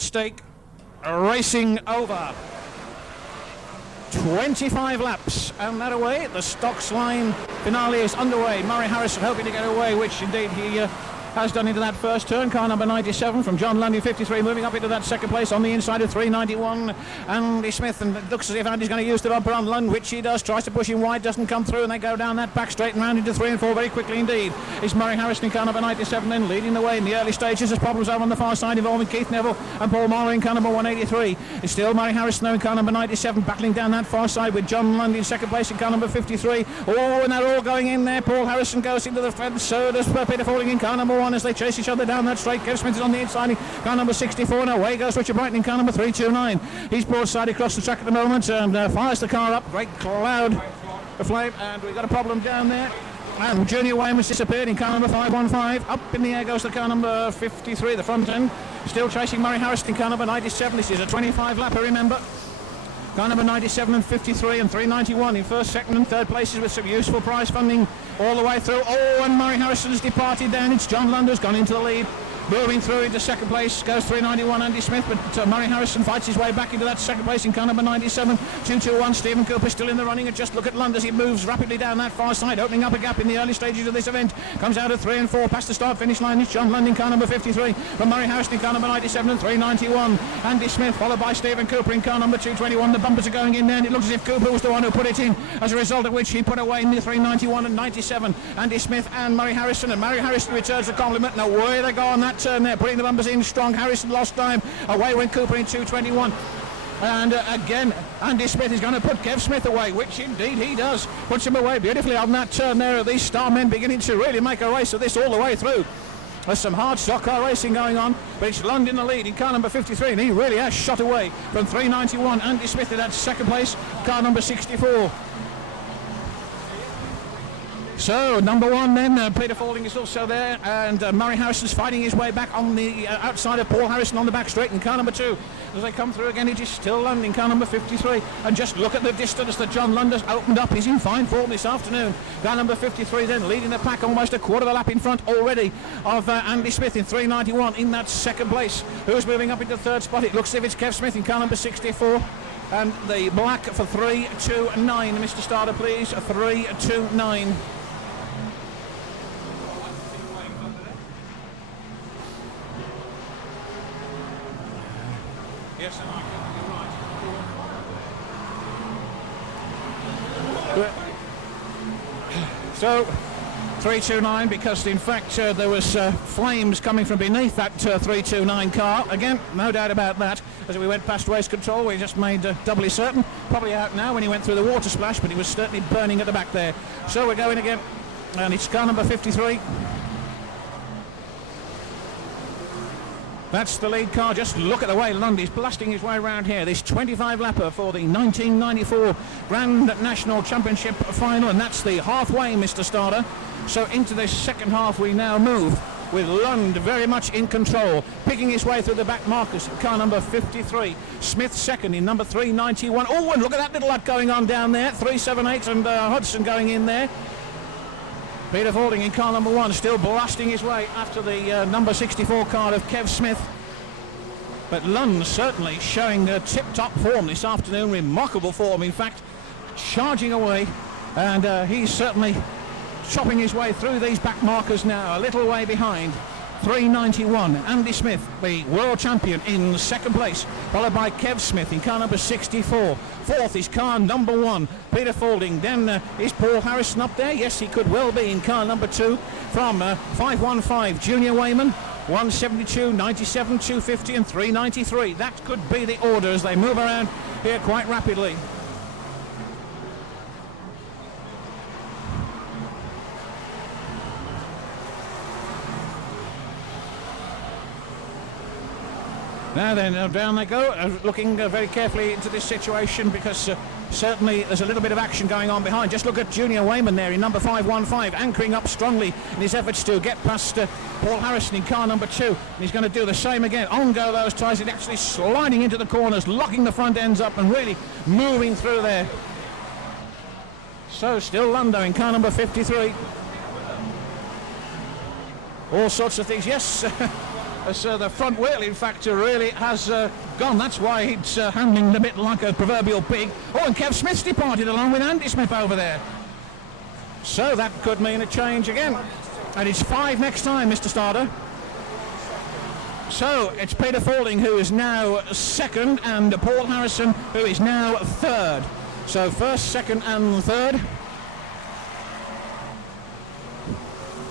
Stake racing over 25 laps, and that away the stocks line finale is underway. Murray Harrison hoping to get away, which indeed he has done into that first turn. Car number 97 from John Lund in 53, moving up into that second place on the inside of 391. Andy Smith, and it looks as if Andy's going to use the bumper on Lund, which he does. Tries to push him wide, doesn't come through, and they go down that back straight and round into 3 and 4 very quickly indeed. Is Murray Harrison in car number 97 then leading the way in the early stages. There's problems over on the far side involving Keith Neville and Paul Marley in car number 183. It's still Murray Harrison though in car number 97, battling down that far side with John Lund in second place in car number 53. Oh, and they're all going in there. Paul Harrison goes into the front, so does Peter Fording in car number 1 as they chase each other down that straight. Kev Smith is on the inside in car number 64, and away goes Richard Brighton in car number 329. He's broadside across the track at the moment and fires the car up. Great cloud of flame, and we've got a problem down there. And Junior Wayman's disappeared in car number 515. Up in the air goes the car number 53, the front end. Still chasing Murray Harrison in car number 97. This is a 25 lapper, remember. Car number 97 and 53 and 391 in first, second and third places with some useful prize funding all the way through. Oh, and Murray Harrison has departed then. It's John Lund who's gone into the lead. Moving through into second place goes 391 Andy Smith, but Murray Harrison fights his way back into that second place in car number 97. 221 Stephen Cooper still in the running, and just look at Lund as he moves rapidly down that far side, opening up a gap in the early stages of this event. Comes out of 3 and 4 past the start finish line. It's John Lund in car number 53 from Murray Harrison in car number 97 and 391. Andy Smith followed by Stephen Cooper in car number 221. The bumpers are going in there, and it looks as if Cooper was the one who put it in, as a result of which he put away in the 391 and 97. Andy Smith and Murray Harrison, and Murray Harrison returns the compliment, and away they go on that turn there, putting the bumpers in strong. Harrison lost time. Away went Cooper in 221. And again, Andy Smith is going to put Kev Smith away, which indeed he does. Puts him away beautifully on that turn there. These star men beginning to really make a race of this all the way through. There's some hard stock car racing going on, but it's Lund in the lead in car number 53, and he really has shot away from 391. Andy Smith in that second place, car number 64. So, number 1 then, Peter Fording is also there, and Murray Harrison's fighting his way back on the outside of Paul Harrison on the back straight in car number 2. As they come through again, it is still Lund in car number 53, and just look at the distance that John Lund has opened up. He's in fine form this afternoon. Car number 53 then leading the pack almost a quarter of a lap in front already of Andy Smith in 391 in that second place. Who's moving up into third spot? It looks as if it's Kev Smith in car number 64. And the black for 329. Mr. Starter, please. 329. Yes, you're right. So 329, because in fact there was flames coming from beneath that 329 car. Again, no doubt about that. As we went past race control, we just made doubly certain. Probably out now when he went through the water splash, but he was certainly burning at the back there. So we're going again, and it's car number 53. That's the lead car. Just look at the way Lund is blasting his way around here. This 25 lapper for the 1994 Grand National Championship final, and that's the halfway, Mr. Starter. So into this second half we now move, with Lund very much in control, picking his way through the back markers. Car number 53, Smith second in number 391. Oh, and look at that little lot going on down there. 378 and Hudson going in there. Peter Fording in car number 1, still blasting his way after the number 64 car of Kev Smith. But Lund certainly showing tip-top form this afternoon, remarkable form in fact, charging away, and he's certainly chopping his way through these back markers now, a little way behind. 391, Andy Smith, the world champion, in second place, followed by Kev Smith in car number 64. Fourth is car number 1, Peter Fording. Then is Paul Harrison up there? Yes, he could well be in car number 2 from 515, Junior Wayman. 172, 97, 250 and 393. That could be the order as they move around here quite rapidly. Now then, down they go, looking very carefully into this situation, because certainly there's a little bit of action going on behind. Just look at Junior Wayman there in number 515, anchoring up strongly in his efforts to get past Paul Harrison in car number 2. And he's going to do the same again. On go those tires, and actually sliding into the corners, locking the front ends up and really moving through there. So still Lundo in car number 53. All sorts of things, yes. as the front wheel, in fact, really has gone. That's why it's handling a bit like a proverbial pig. Oh, and Kev Smith's departed along with Andy Smith over there. So that could mean a change again. And it's 5 next time, Mr. Starter. So it's Peter Faulding who is now second, and Paul Harrison who is now third. So first, second and third.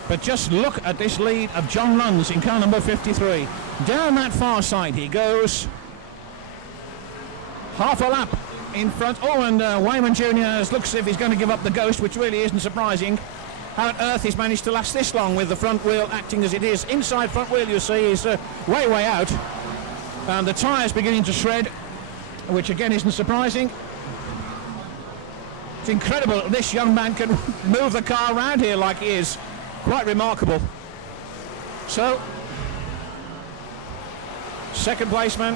But just look at this lead of John Lund in car number 53. Down that far side he goes. Half a lap in front. Oh, and Wayman Jr. looks as if he's going to give up the ghost, which really isn't surprising. How on earth he's managed to last this long with the front wheel acting as it is. Inside front wheel, you see, is way out. And the tyres beginning to shred, which again isn't surprising. It's incredible this young man can move the car around here like he is. Quite remarkable. So, second placeman.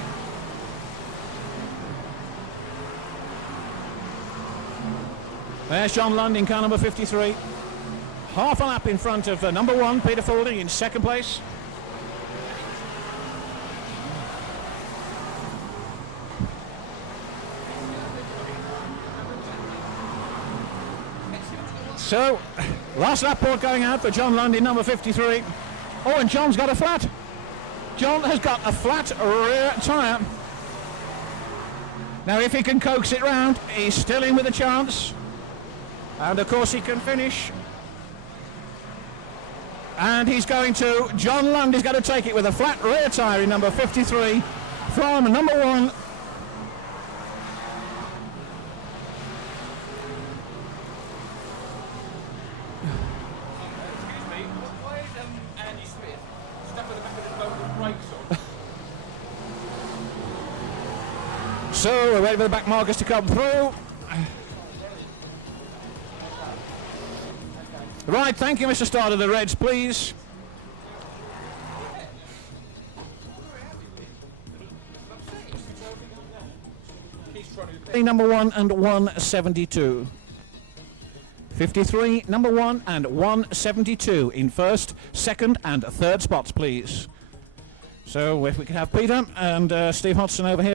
There's John Lund in car number 53. Half a lap in front of number 1, Peter Faulding, in second place. So, last lap board going out for John Lund in number 53. Oh, and John's got a flat. John has got a flat rear tyre. Now, if he can coax it round, he's still in with a chance. And, of course, he can finish. And he's going to. John Lund is going to take it with a flat rear tyre in number 53 from number 1. So we're waiting for the back markers to come through. Right, thank you, Mr. Starter. The Reds, please. Number 1 and 172. 53, number 1 and 172 in first, second and third spots, please. So if we could have Peter and Steve Hodgson over here.